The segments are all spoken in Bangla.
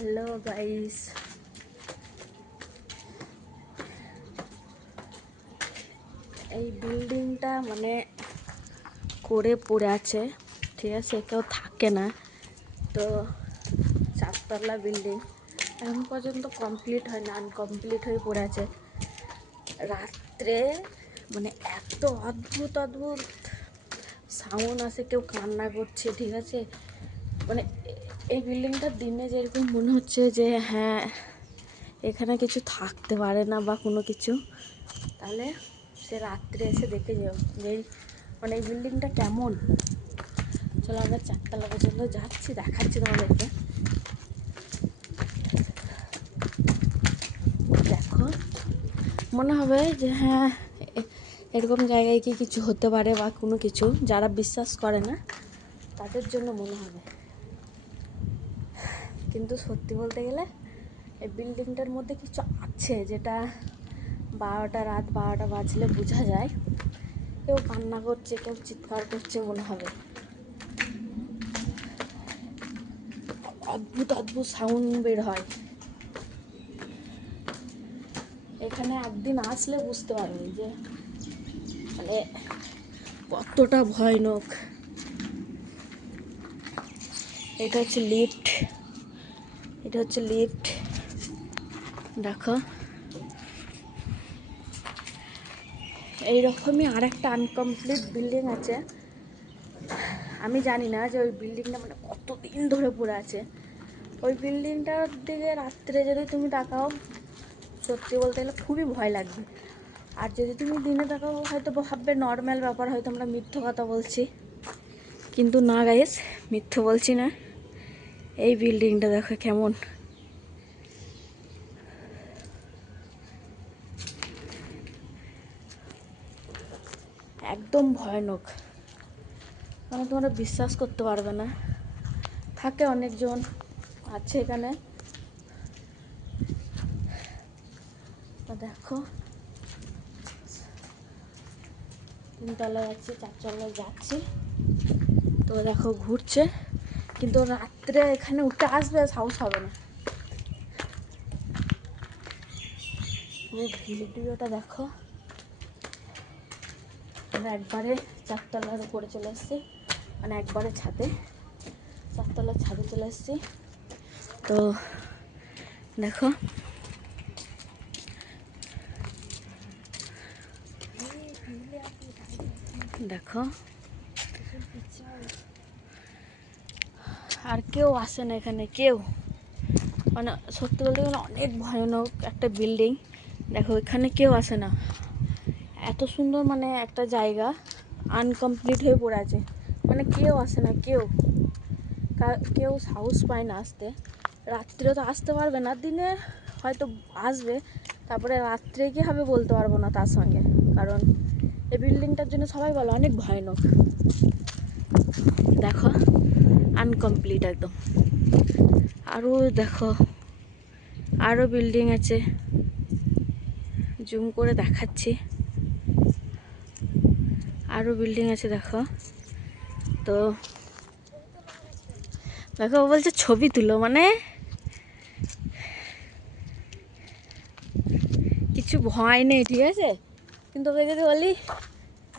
হ্যালো গাইস, এই বিল্ডিংটা মানে করে পড়ে আছে, ঠিক আছে, কেউ থাকে না। তো 4তলা বিল্ডিং এখন পর্যন্ত কমপ্লিট হয় না, আনকমপ্লিট হয়ে পড়ে আছে। রাত্রে মানে এত অদ্ভুত অদ্ভুত সাউন্ড আসে, কেউ কান্না করছে, ঠিক আছে। মানে এই বিল্ডিংটার দিনে যেরকম মনে হচ্ছে যে হ্যাঁ এখানে কিছু থাকতে পারে না বা কোনো কিছু, তাহলে সে রাত্রে এসে দেখে যাও যে মানে এই বিল্ডিংটা কেমন। চলো আমরা 4তলা পর্যন্ত যাচ্ছি, দেখাচ্ছি তোমাদেরকে। দেখো, মনে হবে যে হ্যাঁ এরকম জায়গায় কি কিছু হতে পারে বা কোনো কিছু। যারা বিশ্বাস করে না তাদের জন্য মনে হবে, কিন্তু সত্যি বলতে গেলে এই বিল্ডিংটার মধ্যে কিছু আছে, যেটা রাত 12টা বাজলে বোঝা যায়। কেউ কান্না করছে, কেউ চিৎকার করছে, মনে হবে। অদ্ভুত অদ্ভুত সাউন্ড বের হয়। এখানে একদিন আসলে বুঝতে পারবে যে মানে কতটা ভয়ানক। এটা হচ্ছে লিফট, দেখো। এইরকমই আরেকটা আনকমপ্লিট বিল্ডিং আছে। আমি জানি না যে ওই বিল্ডিংটা মানে কতদিন ধরে পড়ে আছে। ওই বিল্ডিংটার দিকে রাত্রে যদি তুমি তাকাও, সত্যি বলতে গেলে খুবই ভয় লাগবে। আর যদি তুমি দিনে তাকাও হয়তো ভাববে নর্মাল ব্যাপার, হয়তো আমরা মিথ্যে কথা বলছি, কিন্তু না গাইস, মিথ্যে বলছি না। এই বিল্ডিংটা দেখো কেমন, একদম ভয়ানক। মানে তোমরা বিশ্বাস করতে পারবে না। থাকে অনেকজন আছে এখানে। দেখো 3তলায় যাচ্ছি, 4তলায় যাচ্ছি, তো দেখো ঘুরছে, কিন্তু রাত্রে এখানে উঠে আসবে সাহস হবে না। ভিডিওটা দেখো। আমরা একবারে 4তলার উপরে চলে এসেছি, মানে একবারে ছাদে, 4তলার ছাদে চলে এসেছি। তো দেখো, দেখো আর কেউ আসে না এখানে, কেউ। মানে সত্যি বলতে গেলে অনেক ভয়ানক একটা বিল্ডিং। দেখো এখানে কেউ আসে না, এত সুন্দর মানে একটা জায়গা আনকমপ্লিট হয়ে পড়ে আছে, মানে কেউ আসে না, কেউ সাহস পায় না আসতে। রাত্রে তো আসতে পারবে না, দিনে হয়তো আসবে, তারপরে রাত্রে কি হবে বলতে পারবো না তার সঙ্গে। কারণ এই বিল্ডিংটার জন্য সবাই বলে অনেক ভয়ানক। দেখো আনকমপ্লিট একদম। আরও দেখো, আরও বিল্ডিং আছে, জুম করে দেখাচ্ছি। আরও বিল্ডিং আছে দেখো। তো দেখো বলছে ছবি তুলো, মানে কিছু ভয় নেই, ঠিক আছে। কিন্তু ওকে যদি বলি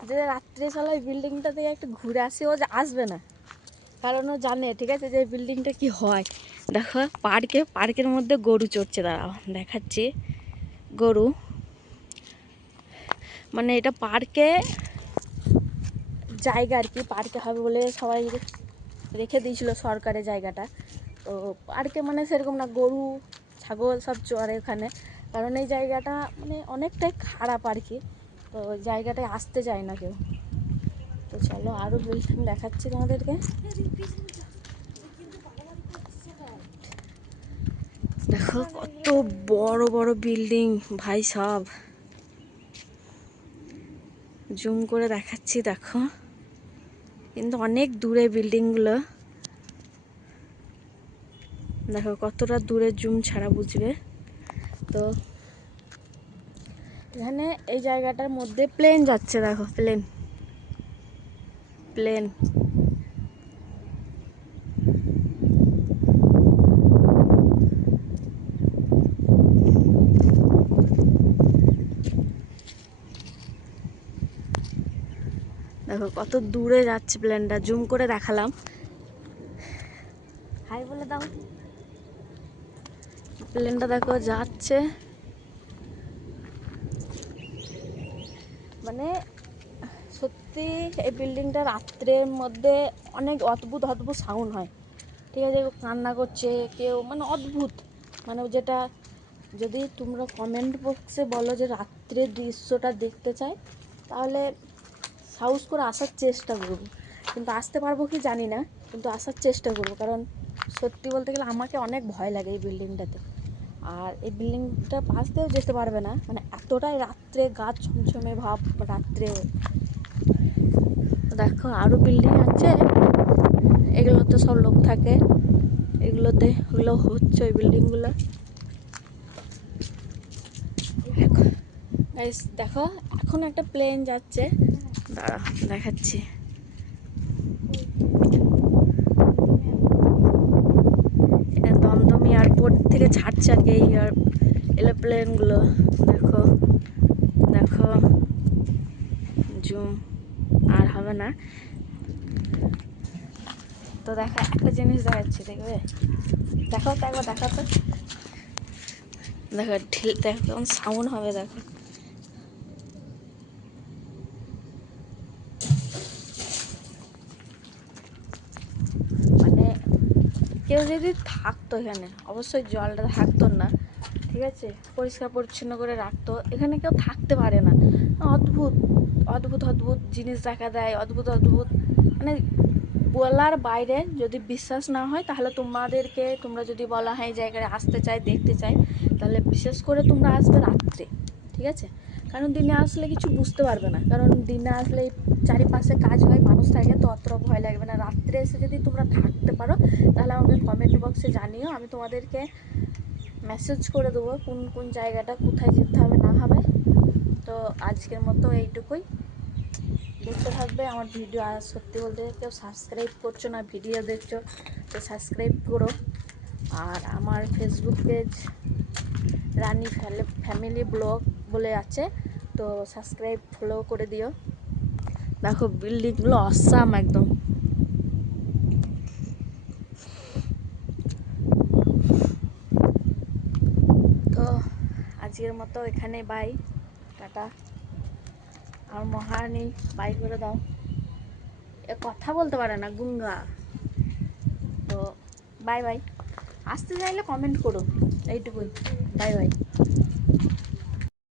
যে রাত্রে চলো এই বিল্ডিংটা থেকে একটু ঘুরে আসি, ও আসবে না। কারণ ও জানে, ঠিক আছে, যে বিল্ডিংটা কি হয়। দেখো পার্কের মধ্যে গরু চড়ছে, দাঁড়াও দেখাচ্ছি। গরু মানে এটা পার্কে জায়গা আর কি, পার্কে হবে বলে সবাই রেখে দিয়েছিল সরকারের জায়গাটা। তো পার্কে মানে সেরকম না, গরু ছাগল সব চড়ে এখানে। কারণ এই জায়গাটা মানে অনেকটাই খারাপ আর কি, তো জায়গাটায় আসতে চায় না কেউ। তো চলো আরও বিল্ডিং দেখাচ্ছি তোমাদেরকে। দেখো কত বড় বড় বিল্ডিং ভাই, সব জুম করে দেখাচ্ছি। দেখো কিন্তু অনেক দূরে বিল্ডিংগুলো, দেখো কতটা দূরে, জুম ছাড়া বুঝবে। তো এখানে এই জায়গাটার মধ্যে প্লেন যাচ্ছে, দেখো প্লেন। দেখো কত দূরে যাচ্ছে প্লেনটা, জুম করে দেখালাম। হাই বলে দাও। প্লেনটা দেখো যাচ্ছে, মানে সত্যি এই বিল্ডিংটা রাত্রের মধ্যে অনেক অদ্ভুত অদ্ভুত সাউন্ড হয়। ঠিক আছে, কেউ কান্না করছে, কেউ মানে অদ্ভুত, মানে যেটা যদি তোমরা কমেন্ট বক্সে বলো যে রাত্রের দৃশ্যটা দেখতে চাই, তাহলে সাহস করে আসার চেষ্টা করবো। কিন্তু আসতে পারবো কি জানি না, কিন্তু আসার চেষ্টা করবো। কারণ সত্যি বলতে গেলে আমাকে অনেক ভয় লাগে এই বিল্ডিংটাতে। আর এই বিল্ডিংটা পাশ দিয়েও যেতে পারবে না, মানে এতটাই রাত্রে গা ছমছমে ভাব রাত্রে। দেখো আরও বিল্ডিং আছে, এগুলোতে সব লোক থাকে, ওগুলো হচ্ছে ওই বিল্ডিংগুলো। দেখো এখন একটা প্লেন যাচ্ছে, দাঁড়া দেখাচ্ছি। এটা দমদম এয়ারপোর্ট থেকে ছাড়ছে আর কি এই এরোপ্লেনগুলো। দেখো দেখো, জুম আর হবে না তো। দেখো একটা জিনিস দেখাচ্ছি, দেখবে? দেখো তো একবার, দেখো তো, দেখো ঢিল, দেখো কেমন সাউন্ড হবে। দেখো মানে কেউ যদি থাকতো এখানে, অবশ্যই জলটা থাকতো না, ঠিক আছে, পরিষ্কার পরিচ্ছন্ন করে রাখতো। এখানে কেউ থাকতে পারে না, অদ্ভুত অদ্ভুত অদ্ভুত জিনিস দেখা দেয়, অদ্ভুত অদ্ভুত, মানে বলার বাইরে। যদি বিশ্বাস না হয় তাহলে তোমরা যদি বলা হয় এই জায়গায় আসতে চাই, দেখতে চাই, তাহলে বিশেষ করে তোমরা আসবে রাত্রে, ঠিক আছে? কারণ দিনে আসলে কিছু বুঝতে পারবে না, কারণ দিনে আসলে চারিপাশে কাজ হয়, মানুষ থাকে, তো অতটা ভয় লাগবে না। রাত্রে এসে যদি তোমরা থাকতে পারো তাহলে আমাকে কমেন্ট বক্সে জানিও, আমি তোমাদেরকে মেসেজ করে দেবো কোন কোন জায়গাটা, কোথায় যেতে হবে না হবে। তো আজকের মতো এইটুকুই, দেখতে থাকবে আমার ভিডিও। আর সত্যি বলতে কেউ সাবস্ক্রাইব করছো না, ভিডিও দেখছো তো সাবস্ক্রাইব করো। আর আমার ফেসবুক পেজ রানী ফ্যামিলি ব্লগ বলে আছে, তো সাবস্ক্রাইব ফলো করে দিও। দেখো বিল্ডিংগুলো অসাম একদম। তো আজকের মতো এখানে বাই, টাটা। আর মহারানী বাই করে দাও, এ কথা বলতে পারে না গুঙ্গা। তো বাই বাই, আসতে চাইলে কমেন্ট করো, এইটুকুই। Bye bye.